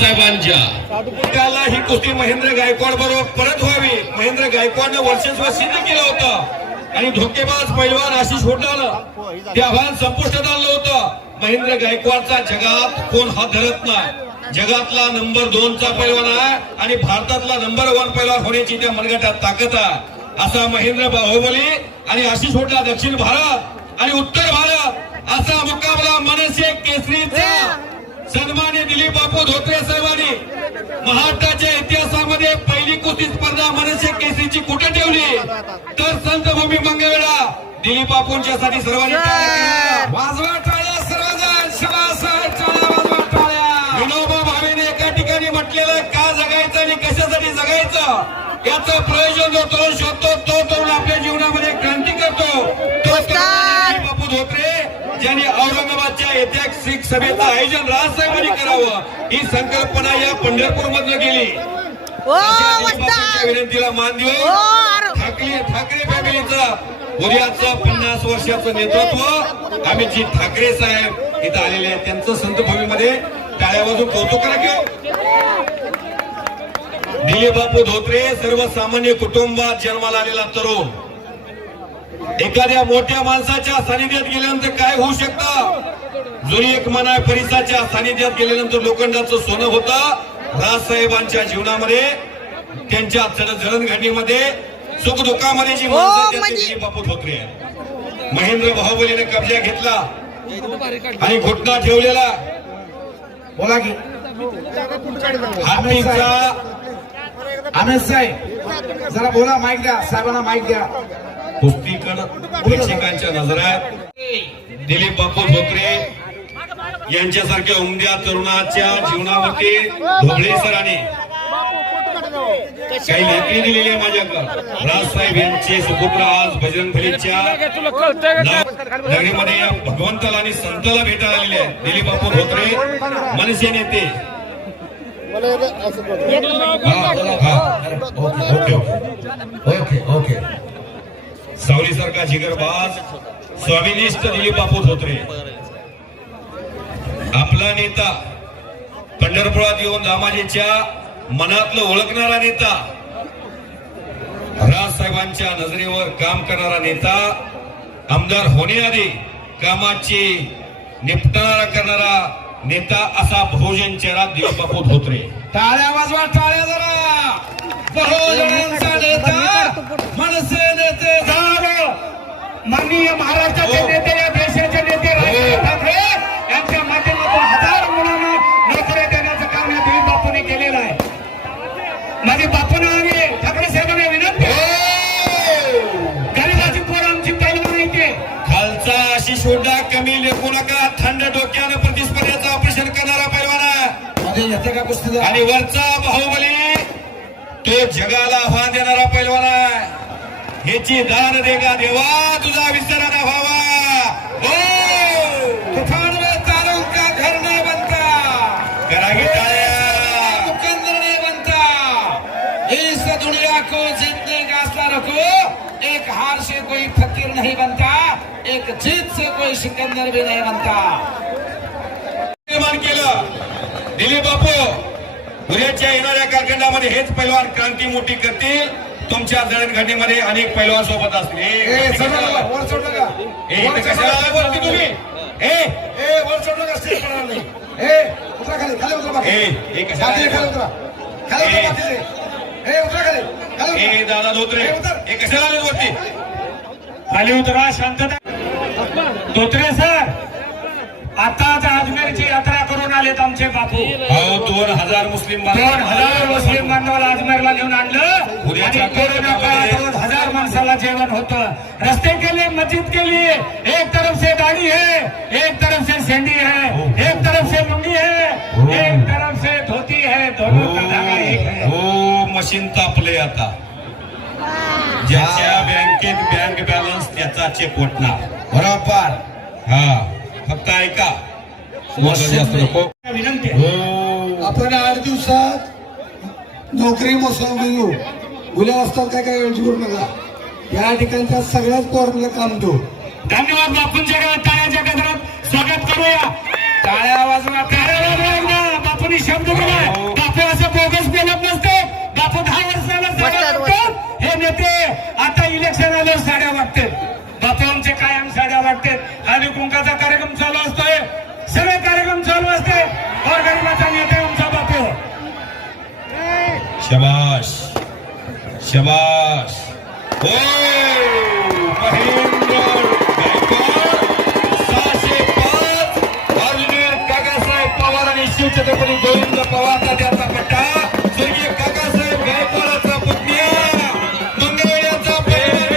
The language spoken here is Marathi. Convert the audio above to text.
बाबासाहेबांच्या त्याला ही कुस्ती महेंद्र गायकवाड बरोबर परत व्हावी. महेंद्र गायकवाडनं वर्षस्व सिद्ध केलं होतं. आणि धोकेबाज पैलवान आशिष होटानं ते आव्हान संपुष्टात आणलं होतं. महेंद्र गायकवाडचा जगात कोण हात धरत नाही. जगातला नंबर दोनचा पैलवान आहे आणि भारतातला नंबर वन पैलवान होण्याची त्या मनगटात ताकद आहे. असा महेंद्र बाहुबली आणि आशिष होटला दक्षिण भारत आणि उत्तर भारत असा मुकाबला मनसे केसरीचा. सन्मान्य बापू धोत्रे साहेबांनी महाराष्ट्राच्या इतिहासामध्ये पहिली कुस्ती स्पर्धा मनसे केसरीची कुठे ठेवली? तर संत भूमी मंगळवेढा दिलीप बापूंच्यासाठी सर्वांनी टाळ्या करा. वाजवा टाळ्या सर्वजण. शाबास, टाळ्या वाजवा टाळ्या. विनोबा भावेने एका ठिकाणी म्हटलेलं का जगायचं आणि कशासाठी जगायचं? याचं प्रयोजन जो तरुण शोधतो तो तरुण आपल्या जीवनामध्ये क्रांती करतो. तो बापू धोत्रे ज्यांनी औरंगाबादच्या ऐतिहासिक सभेचं आयोजन राजसाहेबांनी ही संकल्पना या पंढरपूर मधनं गेली विनंतीला मान देऊन ठाकरे ठाकरे फॅमिलीचं उद्याचं पन्नास वर्षाचं नेतृत्व अमितजी ठाकरे साहेब इथं आलेले आहेत त्यांचं संत भूमीमध्ये टाळ्या वाजून कौतुक करा की. दिलीप बापू धोत्रे सर्वसामान्य कुटुंबात जन्माला आलेला तरुण. एखाद्या मोठ्या माणसाच्या सानिध्यात गेल्यानंतर काय होऊ शकतं? जुनी एक मना परिसाच्या सानिध्यात गेल्यानंतर लोखंडाचं सोनं होतं. राजसाहेबांच्या जीवनामध्ये त्यांच्या जडणघडणीमध्ये सुख दुःखामध्ये जी माणसं म्हणजे- बापू धोत्रे आहेत. महेंद्र बाहुबलीने कब्जा घेतला आणि घुटना ठेवलेला. बोला की. अमित साहेब. जरा बोला माईक द्या. साहेबांना माईक द्या. कुस्तीकड प्रेक्षकांच्या नजरात दिलीप बापू धोत्रे यांच्यासारख्या उमद्या तरुणाच्या जीवनावरती ढोबळे सरांनी काही लेखणी दिलेली आहे माझ्याकडे. राजसाहेब यांचे सुपुत्र आज बजरंग बलीच्या नगरीमध्ये या भगवंताला आणि संताला भेटायला आलेले आहेत. दिलीप बापू धोत्रे मनसे नेते. Okay okay. सावलीसारखा जिगरबाज स्वामिनिष्ठ दिलीप बापू धोत्रे आपला नेता पंढरपुरात येऊन दामाजीच्या मनातलं ओळखणारा नेता राजसाहेबांच्या नजरेवर काम करणारा नेता आमदार होण्याआधी कामाची निपटणारा करणारा नेता असा बहुजन चेहरा दिलीप बापू धोत्रे टाळ्या वाजवा टाळ्या जरा बहुजनांचा नेता मनसे माननीय महाराष्ट्राचे हो. नेते या देशाचे नेते राजसाहेब ठाकरे यांच्या माध्यमातून हजार मुलांना नोकऱ्या देण्याचं काम या दिलीप बापूने केलेलं आहे. माझे बापूंना आम्ही ठाकरे साहेबांना विनंती आहे. गरिबाची पोरं आमची पहिलवान येते खालचा आशिष होडा कमी लेखू नका थंड डोक्यानं प्रतिस्पर्ध्याचं ऑपरेशन करणारा पैलवाना आणि वरचा बाहुबली तो जगाला आव्हान देणारा पैलवान ह्याची दान दे का देवा तुझा विस्तार व्हावा. हो! तुफान में तारों का घर नहीं बनता? करा की टाळ्या. मुकंदर नहीं बनता. इस दुनिया को जीतने का असला रखो एक हार से कोई फकीर नहीं बनता एक जीत से कोई सिकंदर भी नहीं बनता। निर्माण केलं. दिलीप बापू उद्याच्या येणाऱ्या कालखंडामध्ये हेच पैलवान क्रांती मोठी करतील. तुमच्या जडणघडणीमध्ये अनेक पैलवान सोबत असतील. दादा धोत्रे. हे कशाला आले वरती? खाली उतरा शांतता. धोत्रे सर. आताच अजमेरची यात्रा करून आलेत आमचे बापू. अहो दोन हजार मुस्लिम बांधव- दोन हजार मुस्लिम बांधवाला अजमेरला घेऊन आणलं आणि कोरोना काळात दोन हजार माणसाला जेवण होतं. रस्ते के लिए मस्जिद के लिए एक तरफ से दाढ़ी है एक तरफ से सेंडी है एक तरफ से लुंगी है एक तरफ से धोती है दोनों का धागा एक है. हो मशीन तापले आता. ज्याच्या बँकेत बँक बॅलन्स त्याचा चेक वटणार बरोबर. हा. फक्त ऐका. विनंती आहे. हो. आपण आठ दिवसात नोकरी मोसम घेऊ मुलं असतात काय काय काळजी करू नका. या ठिकाणच्या सगळ्याच पोरांना काम देऊ धन्यवाद बापूंच्या टाळ्याच्या गजरात स्वागत करूया. टाळ्या वाजवा टाळ्या वाजवा एकदा. बापूंना बापूने शब्द दिलाय बापू असं बोगस बोलत नसते. बापू दहा वर्षाला साड्या वाटतात हे नेते आता इलेक्शन आल्यावर साड्या वाटतात बापू आमचे कायम साड्या वाटतात आणि कुंकाचा कार्यक्रम चालू असतोय. सगळे कार्यक्रम चालू असते गोरगरिबाचा नेते आमचा बापू. शबाश शबाश सहाशे पाच अर्जुन काकासाहेब पवार आणि शिवछत्रपती गोविंद पवारचा त्याचा पट्टा स्वर्गीय काकासाहेब गायकवाडाचा पुतण्या. मंगळवेड्याचा पहिला